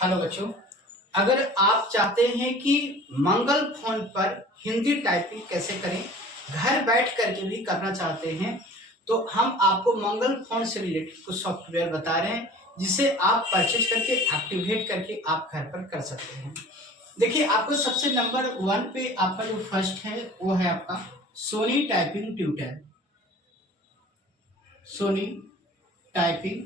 Hello बच्चों, अगर आप चाहते हैं कि मंगल फोन पर हिंदी टाइपिंग कैसे करें, घर बैठ करके भी करना चाहते हैं, तो हम आपको मंगल फोन से रिलेटेड कुछ सॉफ्टवेयर बता रहे हैं जिसे आप परचेज करके एक्टिवेट करके आप घर पर कर सकते हैं। देखिए, आपको सबसे नंबर 1 पे आपका जो फर्स्ट है वो है आपका Sony typing tutor. Sony typing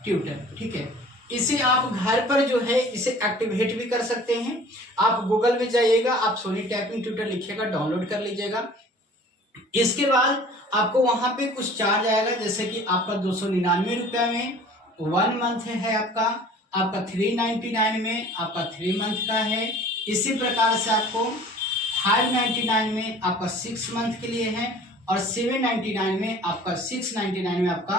tutor, ठीक है। इसे आप घर पर जो है इसे एक्टिवेट भी कर सकते हैं। आप गूगल में जाइएगा, आप सोनी टाइपिंग ट्यूटर लिखिएगा, डाउनलोड कर लीजिएगा। इसके बाद आपको वहां पे कुछ चार्ज आएगा, जैसे कि आपका 299 रुपया में 1 मंथ है, आपका 399 में आपका 3 मंथ का है। इसी प्रकार से आपको 599 में आपका 6 मंथ के लिए है और 799 में आपका 699 में आपका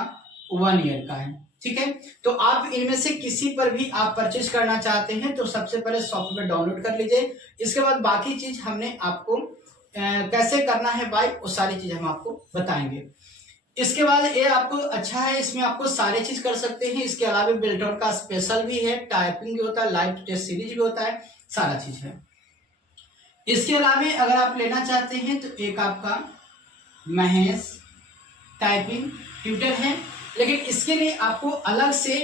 1 ईयर का है, ठीक है। तो आप इनमें से किसी पर भी आप परचेज करना चाहते हैं तो सबसे पहले सॉफ्टवेयर डाउनलोड कर लीजिए। इसके बाद बाकी चीज हमने आपको कैसे करना है भाई, वो सारी चीज हम आपको बताएंगे। इसके बाद ये आपको अच्छा है, इसमें आपको सारी चीज कर सकते हैं। इसके अलावा बिल्डर का स्पेशल भी है, टाइपिंग भी होता है, लाइव टेस्ट सीरीज भी होता है, सारा चीज है। इसके अलावा अगर आप लेना चाहते हैं तो एक आपका महेश टाइपिंग ट्यूटर है, लेकिन इसके लिए आपको अलग से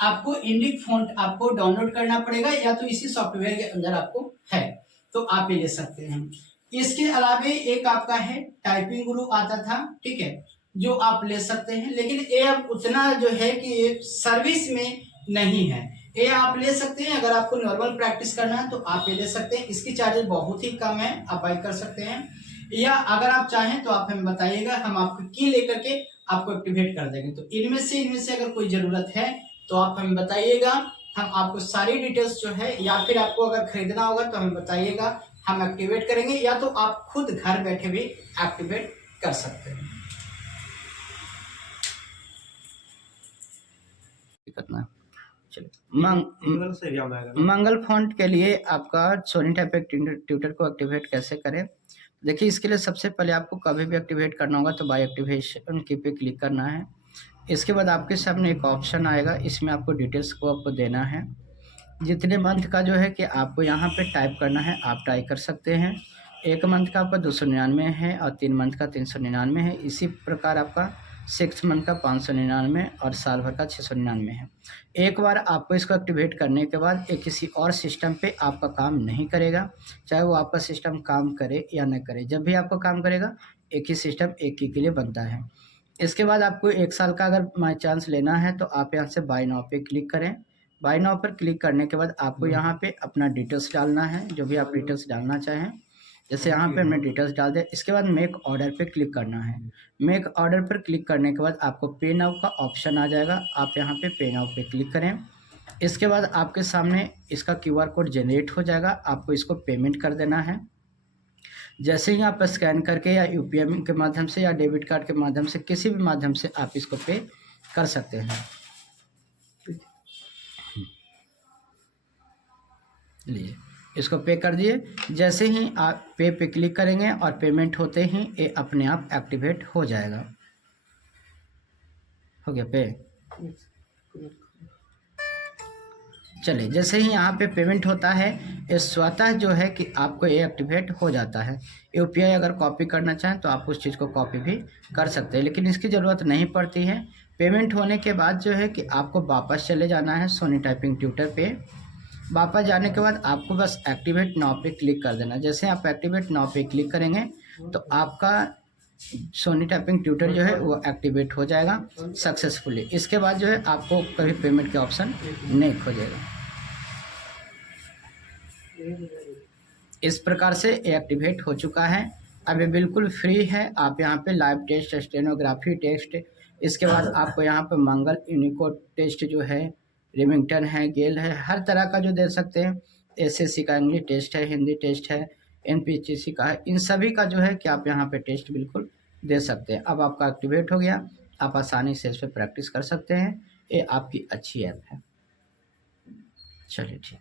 आपको इंडिक फॉन्ट आपको डाउनलोड करना पड़ेगा, या तो इसी सॉफ्टवेयर के अंदर आपको है तो आप ये ले सकते हैं। इसके अलावा एक आपका है टाइपिंग गुरु आता था, ठीक है, जो आप ले सकते हैं, लेकिन ये अब उतना जो है कि ये सर्विस में नहीं है। ये आप ले सकते हैं, अगर आपको नॉर्मल प्रैक्टिस करना है तो आप ये ले सकते हैं। इसकी चार्जेस बहुत ही कम है, आप बाई कर सकते हैं, या अगर आप चाहें तो आप हमें बताइएगा, हम आपको की लेकर के आपको एक्टिवेट कर देंगे। तो इनमें से अगर कोई जरूरत है तो आप हमें बताइएगा, हम आपको सारी डिटेल्स जो है, या फिर आपको अगर खरीदना होगा तो हमें बताइएगा, हम एक्टिवेट करेंगे, या तो आप खुद घर बैठे भी एक्टिवेट कर सकते हैं। करना मंगल फॉन्ट के लिए आपका सोनी टाइपिंग ट्यूटर को एक्टिवेट कैसे करें। देखिए, इसके लिए सबसे पहले आपको कभी भी एक्टिवेट करना होगा तो बाय एक्टिवेशन की पे क्लिक करना है। इसके बाद आपके सामने एक ऑप्शन आएगा, इसमें आपको डिटेल्स को आपको देना है। जितने मंथ का जो है कि आपको यहाँ पे टाइप करना है, आप टाइप कर सकते हैं। 1 मंथ का आपका 299 है और 3 मंथ का 399 है। इसी प्रकार आपका 6 मंथ का 599 और साल भर का 699 है। एक बार आपको इसको एक्टिवेट करने के बाद ये किसी और सिस्टम पे आपका काम नहीं करेगा, चाहे वो आपका सिस्टम काम करे या न करे। जब भी आपको काम करेगा, एक ही सिस्टम एक ही के लिए बनता है। इसके बाद आपको 1 साल का अगर बाई चांस लेना है तो आप यहाँ से बाय नाउ पे क्लिक करें। बाय नाउ पर क्लिक करने के बाद आपको यहाँ पे अपना डिटेल्स डालना है, जो भी आप डिटेल्स डालना चाहें। जैसे यहाँ पे हमने डिटेल्स डाल दिया। इसके बाद मेक ऑर्डर पे क्लिक करना है। मेक ऑर्डर पर क्लिक करने के बाद आपको पे नाउ का ऑप्शन आ जाएगा, आप यहाँ पे पे नाउ पे क्लिक करें। इसके बाद आपके सामने इसका QR कोड जनरेट हो जाएगा, आपको इसको पेमेंट कर देना है। जैसे ही आप स्कैन करके या UPI के माध्यम से या डेबिट कार्ड के माध्यम से, किसी भी माध्यम से आप इसको पे कर सकते हैं। लिए इसको पे कर दिए। जैसे ही आप पे क्लिक करेंगे और पेमेंट होते ही ये अपने आप एक्टिवेट हो जाएगा। हो गया पे। चलिए, जैसे ही यहाँ पे पेमेंट होता है, ये स्वतः जो है कि आपको ये एक्टिवेट हो जाता है। UPI अगर कॉपी करना चाहें तो आप उस चीज़ को कॉपी भी कर सकते हैं, लेकिन इसकी ज़रूरत नहीं पड़ती है। पेमेंट होने के बाद जो है कि आपको वापस चले जाना है सोनी टाइपिंग ट्यूटर पे। वापस जाने के बाद आपको बस एक्टिवेट नाउ पे क्लिक कर देना। जैसे आप एक्टिवेट नाउ पे क्लिक करेंगे तो आपका सोनी टाइपिंग ट्यूटर जो है वो एक्टिवेट हो जाएगा सक्सेसफुली। इसके बाद जो है आपको कभी पेमेंट के ऑप्शन नहीं खोजेगा। इस प्रकार से एक्टिवेट हो चुका है। अब ये बिल्कुल फ्री है। आप यहाँ पे लाइव टेस्ट, स्टेनोग्राफी टेस्ट, इसके बाद आपको यहाँ पे मंगल यूनिकोड टेस्ट जो है, रिमिंगटन है, गेल है, हर तरह का जो दे सकते हैं। SSC का इंग्लिश टेस्ट है, हिंदी टेस्ट है, NPHC का है, इन सभी का जो है कि आप यहाँ पे टेस्ट बिल्कुल दे सकते हैं। अब आपका एक्टिवेट हो गया, आप आसानी से इस पर प्रैक्टिस कर सकते हैं। ये आपकी अच्छी ऐप है। चलिए, ठीक है।